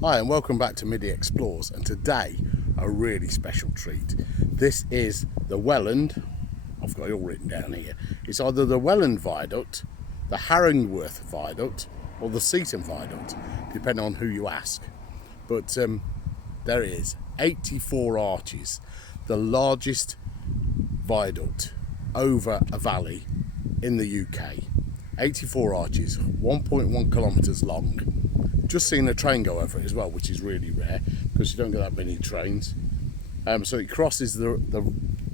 Hi and welcome back to Middy Explores, and today a really special treat. This is the Welland, I've got it all written down here, it's either the Welland Viaduct, the Haringworth Viaduct or the Seaton Viaduct, depending on who you ask. But there it is, 84 arches, the largest viaduct over a valley in the UK. 84 arches, 1.1 kilometres long. Just seen a train go over it as well, which is really rare because you don't get that many trains. So it crosses the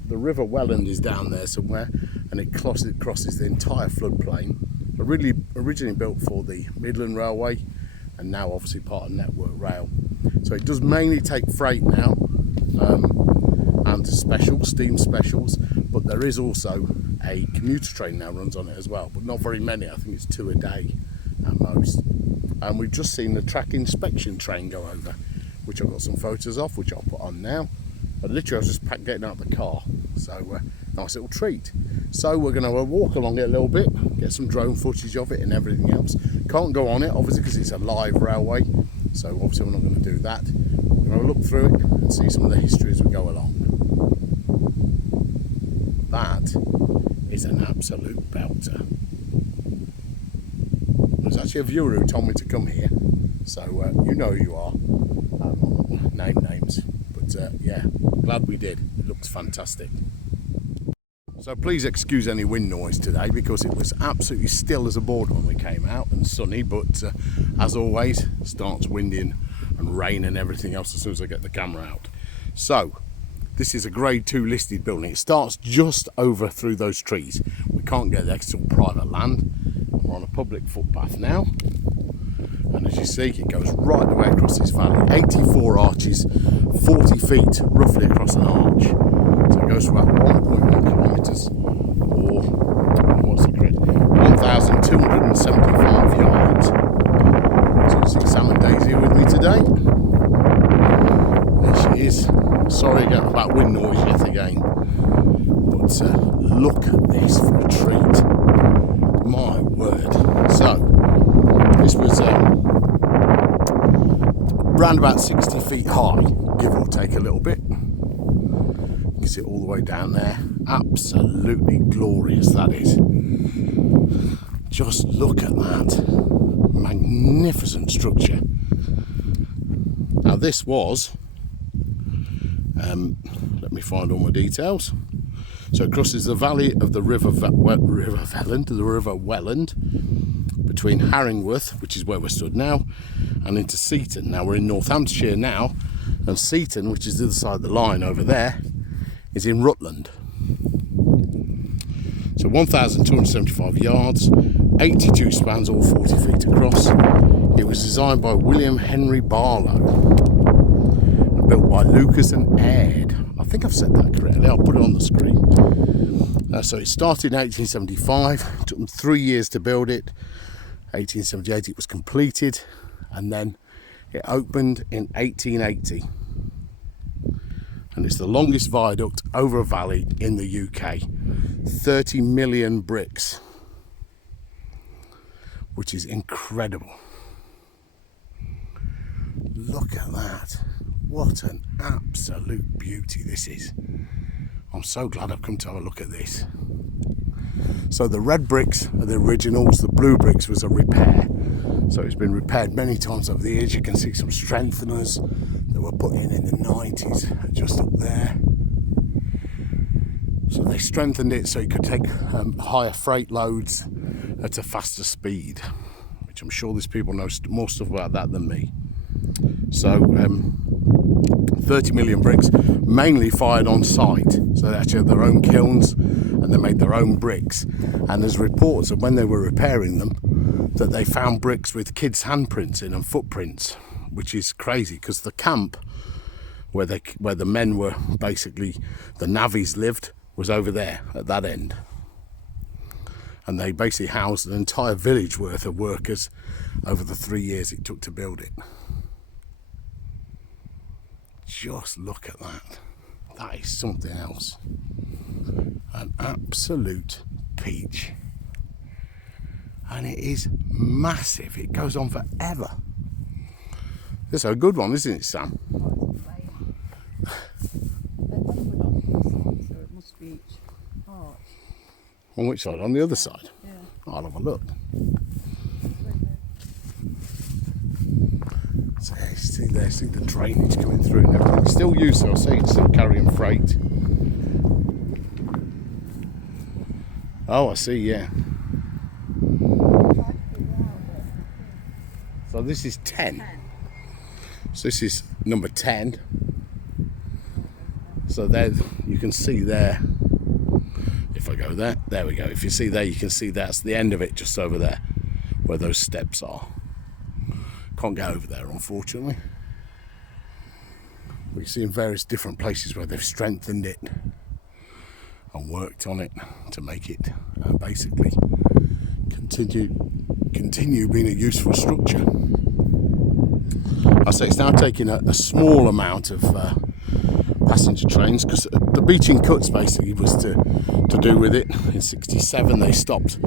River Welland is down there somewhere, and it crosses the entire floodplain. Originally built for the Midland Railway, and now obviously part of Network Rail. So it does mainly take freight now, and steam specials, but there is also a commuter train now runs on it as well, but not very many. I think it's 2 a day at most. And we've just seen the track inspection train go over, which I've got some photos of, which I'll put on now. But literally I was just getting out of the car, so nice little treat. So we're going to walk along it a little bit, get some drone footage of it and everything else. Can't go on it obviously because it's a live railway, so obviously we're not going to do that. We're going to look through it and see some of the history as we go along. That is an absolute belter. There's actually a viewer who told me to come here, so you know who you are. Name names, but yeah, glad we did. It looks fantastic. So please excuse any wind noise today because it was absolutely still as a board when we came out and sunny, but as always starts windy and rain and everything else as soon as I get the camera out. So this is a grade 2 listed building. It starts just over through those trees. We can't get there because it's all private land. We're on a public footpath now, and as you see it goes right the way across this valley. 84 arches, 40 feet roughly across an arch, so it goes for about 1.1 kilometres, or what's the correct, 1,275 yards. So you see Sam and Daisy with me today. There she is. Sorry about wind noise yet again, but look at this for a treat. My word. So this was around about 60 feet high, give or take a little bit. You can see it all the way down there. Absolutely glorious that is. Just look at that magnificent structure. Now this was let me find all my details. So it crosses the valley of the River Welland, between Haringworth, which is where we're stood now, and into Seaton. Now we're in Northamptonshire now, and Seaton, which is the other side of the line over there, is in Rutland. So 1,275 yards, 82 spans, all 40 feet across. It was designed by William Henry Barlow, and built by Lucas and Aird. I think I've said that correctly, I'll put it on the screen. So it started in 1875, it took them 3 years to build it. 1878 it was completed, and then it opened in 1880. And it's the longest viaduct over a valley in the UK. 30 million bricks, which is incredible. Look at that. What an absolute beauty this is. I'm so glad I've come to have a look at this. So the red bricks are the originals, the blue bricks was a repair. So it's been repaired many times over the years. You can see some strengtheners that were put in the 90s just up there. So they strengthened it so it could take higher freight loads at a faster speed, which I'm sure these people know more stuff about that than me. So 30 million bricks, mainly fired on site. So they actually had their own kilns and they made their own bricks. And there's reports that when they were repairing them, that they found bricks with kids' handprints in and footprints, which is crazy because the camp where the men were basically, the navvies lived, was over there at that end. And they basically housed an entire village worth of workers over the 3 years it took to build it. Just look at that. That is something else. An absolute peach. And it is massive. It goes on forever. This is a good one, isn't it, Sam? So it must be each arch. On which side? On the other side? Yeah. I'll have a look. So yeah, see the drainage coming through and everything. It's still used, so I'll say it's still carrying freight. Oh, I see, yeah. So this is 10. So this is number 10. So there, you can see there, if I go there we go. If you see there, you can see that's the end of it, just over there, where those steps are. Can't get over there, unfortunately. We see in various different places where they've strengthened it and worked on it to make it basically continue being a useful structure. I say it's now taking a small amount of passenger trains, because the beaching cuts basically was to do with it. In '67 they stopped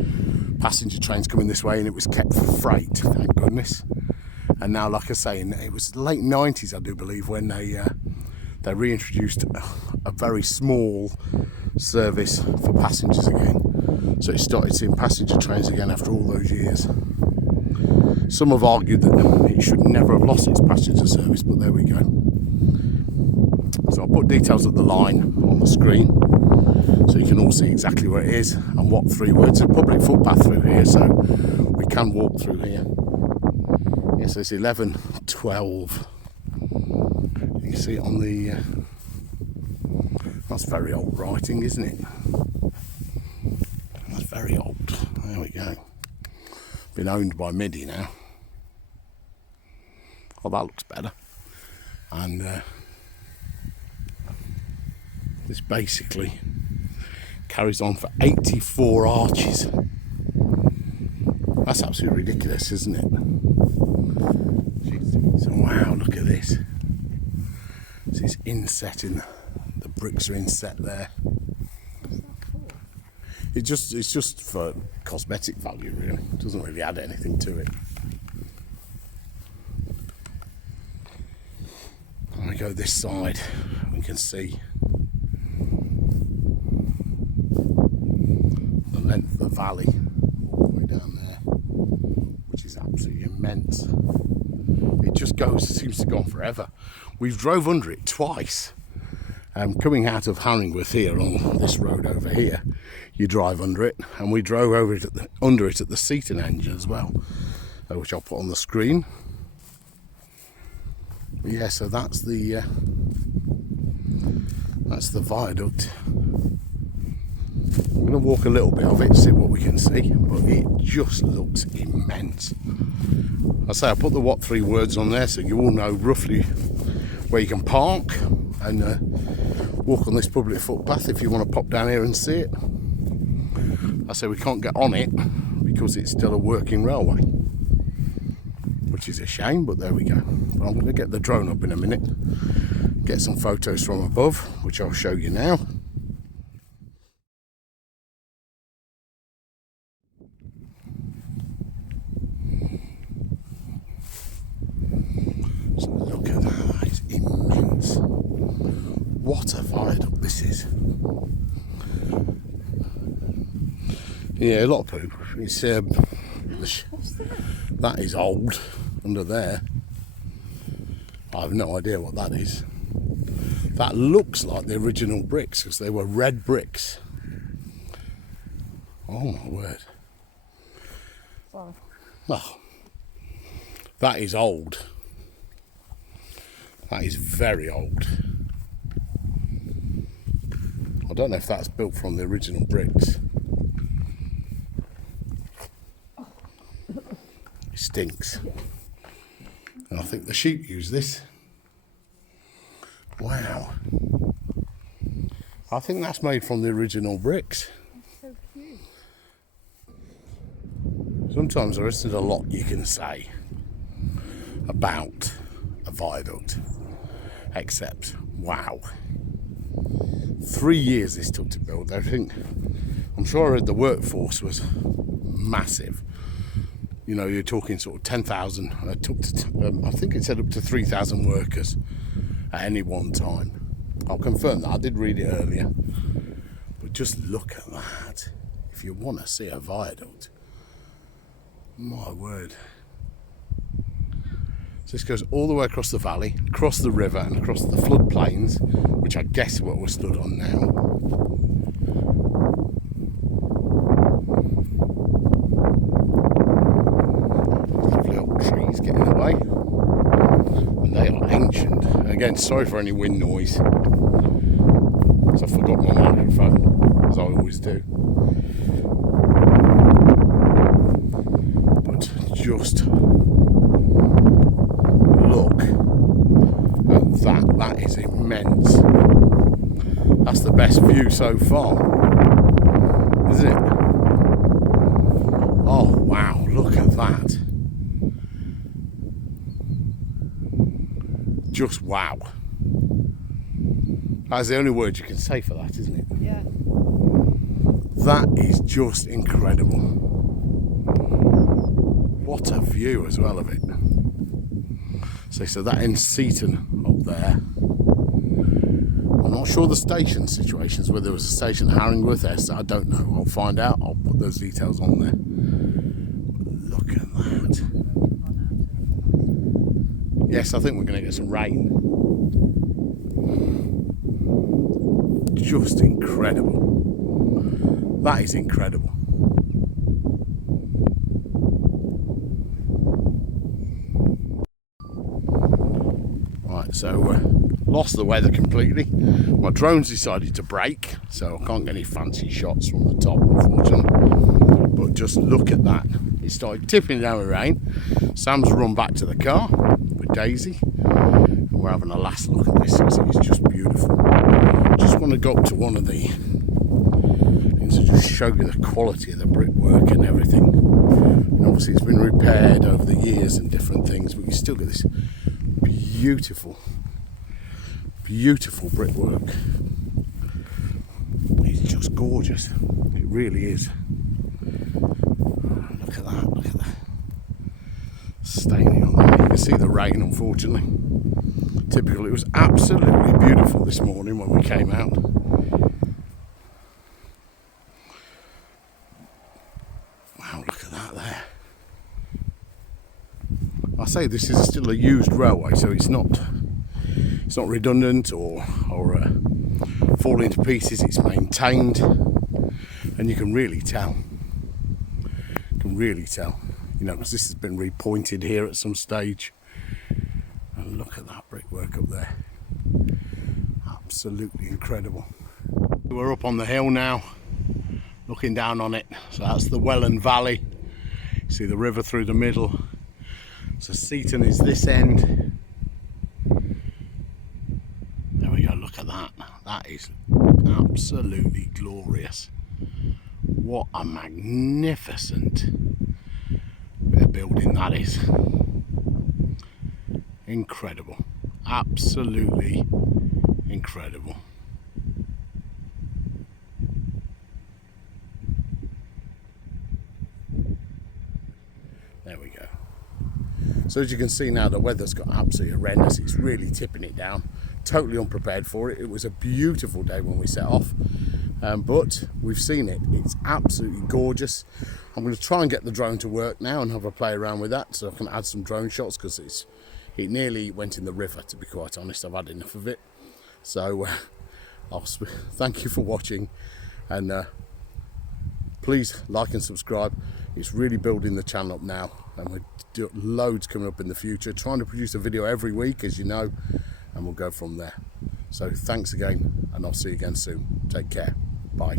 passenger trains coming this way and it was kept for freight, thank goodness. And now, like I say, it was the late 90s, I do believe, when they reintroduced a very small service for passengers again. So it started seeing passenger trains again after all those years. Some have argued that it should never have lost its passenger service, but there we go. So I'll put details of the line on the screen so you can all see exactly where it is and what 3 words. There's a public footpath through here, so we can walk through here. Yes, it's 11:12. You can see it on the... that's very old writing, isn't it? That's very old. There we go. Been owned by Middy now. Oh, that looks better. And this basically carries on for 84 arches. That's absolutely ridiculous, isn't it? So wow, look at this. So it's inset in, the bricks are inset there. It's just for cosmetic value, really. It doesn't really add anything to it. When we go this side, we can see the length of the valley all the way down there, which is absolutely immense. It just seems to go on forever. We've drove under it twice. Coming out of Harringworth here on this road over here, you drive under it, and we drove under it at the Seaton engine as well, which I'll put on the screen. But yeah, so that's the viaduct. I'm going to walk a little bit of it, see what we can see, but it just looks immense. I say I put the what 3 words on there so you all know roughly where you can park and walk on this public footpath if you want to pop down here and see it. I say we can't get on it because it's still a working railway, which is a shame, but there we go. Well, I'm going to get the drone up in a minute, get some photos from above, which I'll show you now. So look at that, it's immense. What a viaduct this is. Yeah, a lot of poop. It's that is old under there. I have no idea what that is. That looks like the original bricks because they were red bricks. Oh my word. Sorry. Oh, that is old. That is very old. I don't know if that's built from the original bricks. It stinks. And I think the sheep use this. Wow. I think that's made from the original bricks. That's so cute. Sometimes there isn't a lot you can say about a viaduct, except wow. 3 years this took to build. I'm sure the workforce was massive. you know, you're talking sort of 10,000, I think it said up to 3,000 workers at any one time. I'll confirm that, I did read it earlier. But just look at that. If you want to see a viaduct, my word. So this goes all the way across the valley, across the river and across the floodplains, which I guess is what we're stood on now. Lovely old trees getting in the way. And they are ancient. And again, sorry for any wind noise. So I forgot my microphone, as I always do. But just look at that. That is immense. That's the best view so far, isn't it? Oh wow, look at that. Just wow. That's the only word you can say for that, isn't it? Yeah. That is just incredible. What a view as well of it. So that ends Seaton up there. I'm not sure the station situations, whether there was a station at Haringworth, I don't know. I'll find out. I'll put those details on there. Look at that. Yes, I think we're going to get some rain. Just incredible. That is incredible. Right, so lost the weather completely. My drone's decided to break, so I can't get any fancy shots from the top, unfortunately. But just look at that. It started tipping down with rain. Sam's run back to the car with Daisy. And we're having a last look at this because it's just beautiful. Just want to go up to one of the things to just show you the quality of the brickwork and everything. And obviously it's been repaired over the years and different things, but you still get this beautiful brickwork. It's just gorgeous. It really is. Look at that, look at that. Staining on there. You can see the rain, unfortunately. Typical. It was absolutely beautiful this morning when we came out. Wow, look at that there. I say this is still a used railway, so it's not redundant or falling to pieces. It's maintained, and you can really tell. You know, because this has been repointed here at some stage. And look at that brickwork up there. Absolutely incredible. We're up on the hill now, looking down on it. So that's the Welland Valley. You see the river through the middle. So Seaton is this end. There we go, look at that. That is absolutely glorious. What a magnificent bit of building that is. Incredible. Absolutely incredible. There we go. So as you can see now, the weather's got absolutely horrendous. It's really tipping it down. Totally unprepared for it. It was a beautiful day when we set off, but we've seen it. It's absolutely gorgeous. I'm going to try and get the drone to work now and have a play around with that, so I can add some drone shots, because it nearly went in the river, to be quite honest. I've had enough of it. So thank you for watching, and please like and subscribe. It's really building the channel up now, and we've got loads coming up in the future. Trying to produce a video every week, as you know, and we'll go from there. So thanks again, and I'll see you again soon. Take care. Bye.